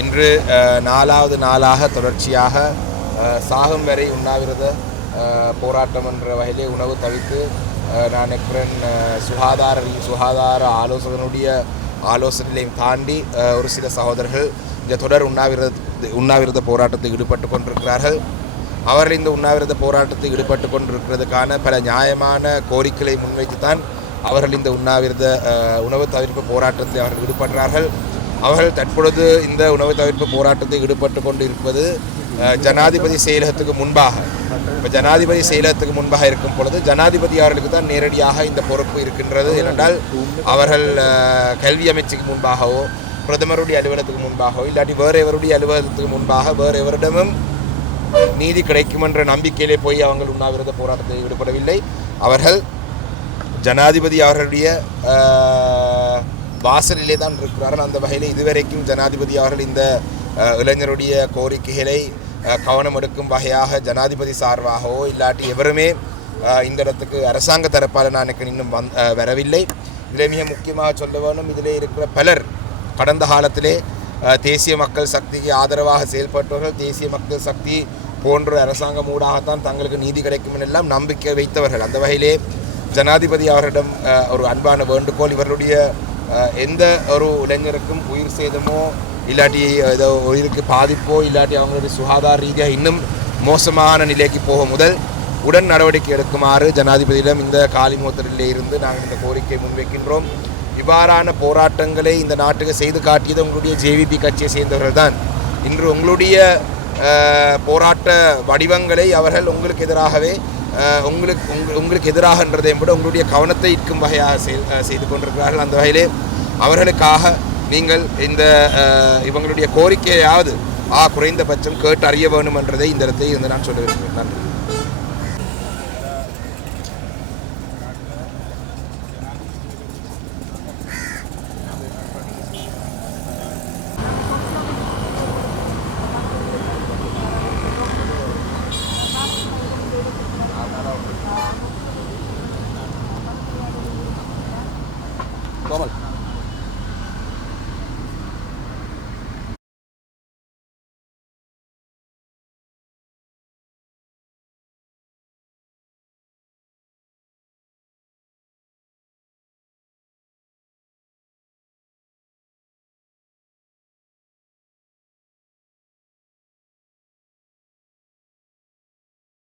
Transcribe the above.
இன்று 4வது நாளாக தொடர்ச்சியாக சாகும் வரை உண்ணாவிரத போராட்டம் என்ற வகையிலே உணவு தவிர்த்து நான் நினைக்கிறேன் சுகாதார ஆலோசகனுடைய ஆலோசனைகளையும் தாண்டி ஒரு சில சகோதரர்கள் இந்த தொடர் உண்ணாவிரத போராட்டத்தில் ஈடுபட்டு கொண்டிருக்கிறார்கள். அவர்கள் இந்த உண்ணாவிரத போராட்டத்தில் ஈடுபட்டு கொண்டிருக்கிறதுக்கான பல நியாயமான கோரிக்கைகளை முன்வைத்துத்தான் அவர்கள் இந்த உணவு தவிர்ப்பு போராட்டத்தில் அவர்கள் ஈடுபடுகிறார்கள். அவர்கள் தற்பொழுது இந்த உணவு தவிர்ப்பு போராட்டத்தில் ஈடுபட்டு கொண்டு இருப்பது ஜனாதிபதி செயலகத்துக்கு முன்பாக. இப்போ ஜனாதிபதி செயலகத்துக்கு முன்பாக இருக்கும் பொழுது ஜனாதிபதி அவர்களுக்கு தான் நேரடியாக இந்த பொறுப்பு இருக்கின்றது. ஏனென்றால் அவர்கள் கல்வி அமைச்சுக்கு முன்பாகவோ பிரதமருடைய அலுவலகத்துக்கு முன்பாகவோ இல்லாட்டி வேறு எவருடைய அலுவலகத்துக்கு முன்பாக வேறு எவரிடமும் நீதி கிடைக்கும் என்ற நம்பிக்கையிலே போய் அவர்கள் உண்ணாவிரத போராட்டத்தில் ஈடுபடவில்லை. அவர்கள் ஜனாதிபதி அவர்களுடைய வாசலிலே தான் இருக்கிறார்கள். அந்த வகையில் இதுவரைக்கும் ஜனாதிபதி அவர்கள் இந்த இளைஞருடைய கோரிக்கைகளை கவனம் எடுக்கும் வகையாக ஜனாதிபதி சார்பாகவோ இல்லாட்டி எவருமே இந்த இடத்துக்கு அரசாங்க தரப்பால் நான் எனக்கு இன்னும் வரவில்லை. இதில் மிக முக்கியமாக சொல்ல வேணும், இதில் இருக்கிற பலர் கடந்த காலத்திலே தேசிய மக்கள் சக்திக்கு ஆதரவாக செயல்பட்டவர்கள், தேசிய மக்கள் சக்தி போன்ற அரசாங்கம் ஊடாகத்தான் தங்களுக்கு நீதி கிடைக்கும் எல்லாம் நம்பிக்கை வைத்தவர்கள். அந்த வகையிலே ஜனாதிபதி அவரிடம் ஒரு அன்பான வேண்டுகோள், இவர்களுடைய எந்த ஒரு இளைஞருக்கும் உயிர் சேதமோ இல்லாட்டி ஏதோ உயிருக்கு பாதிப்போ இல்லாட்டி அவங்களுடைய சுகாதார ரீதியாக இன்னும் மோசமான நிலைக்கு போக முதல் உடன் நடவடிக்கை எடுக்குமாறு ஜனாதிபதியிடம் இந்த காலிமுகத்திலே இருந்து நாங்கள் இந்த கோரிக்கை முன்வைக்கின்றோம். இவ்வாறான போராட்டங்களை இந்த நாட்டுக்கு செய்து காட்டியது உங்களுடைய ஜேவிபி கட்சியை சேர்ந்தவர்கள் தான். இன்று உங்களுடைய போராட்ட வடிவங்களை அவர்கள் உங்களுக்கு எதிராகவே உங்களுக்கு எதிராகன்றதையும் விட உங்களுடைய கவனத்தை ஈர்க்கும் வகையாக செய்து கொண்டிருக்கிறார்கள். அந்த வகையிலே அவர்களுக்காக நீங்கள் இந்த இவங்களுடைய கோரிக்கையாவது குறைந்தபட்சம் கேட்டு அறிய வேண்டும் என்றதை இந்த இடத்தை நான் சொல்ல விரும்புகிறேன். நன்றி. Comal.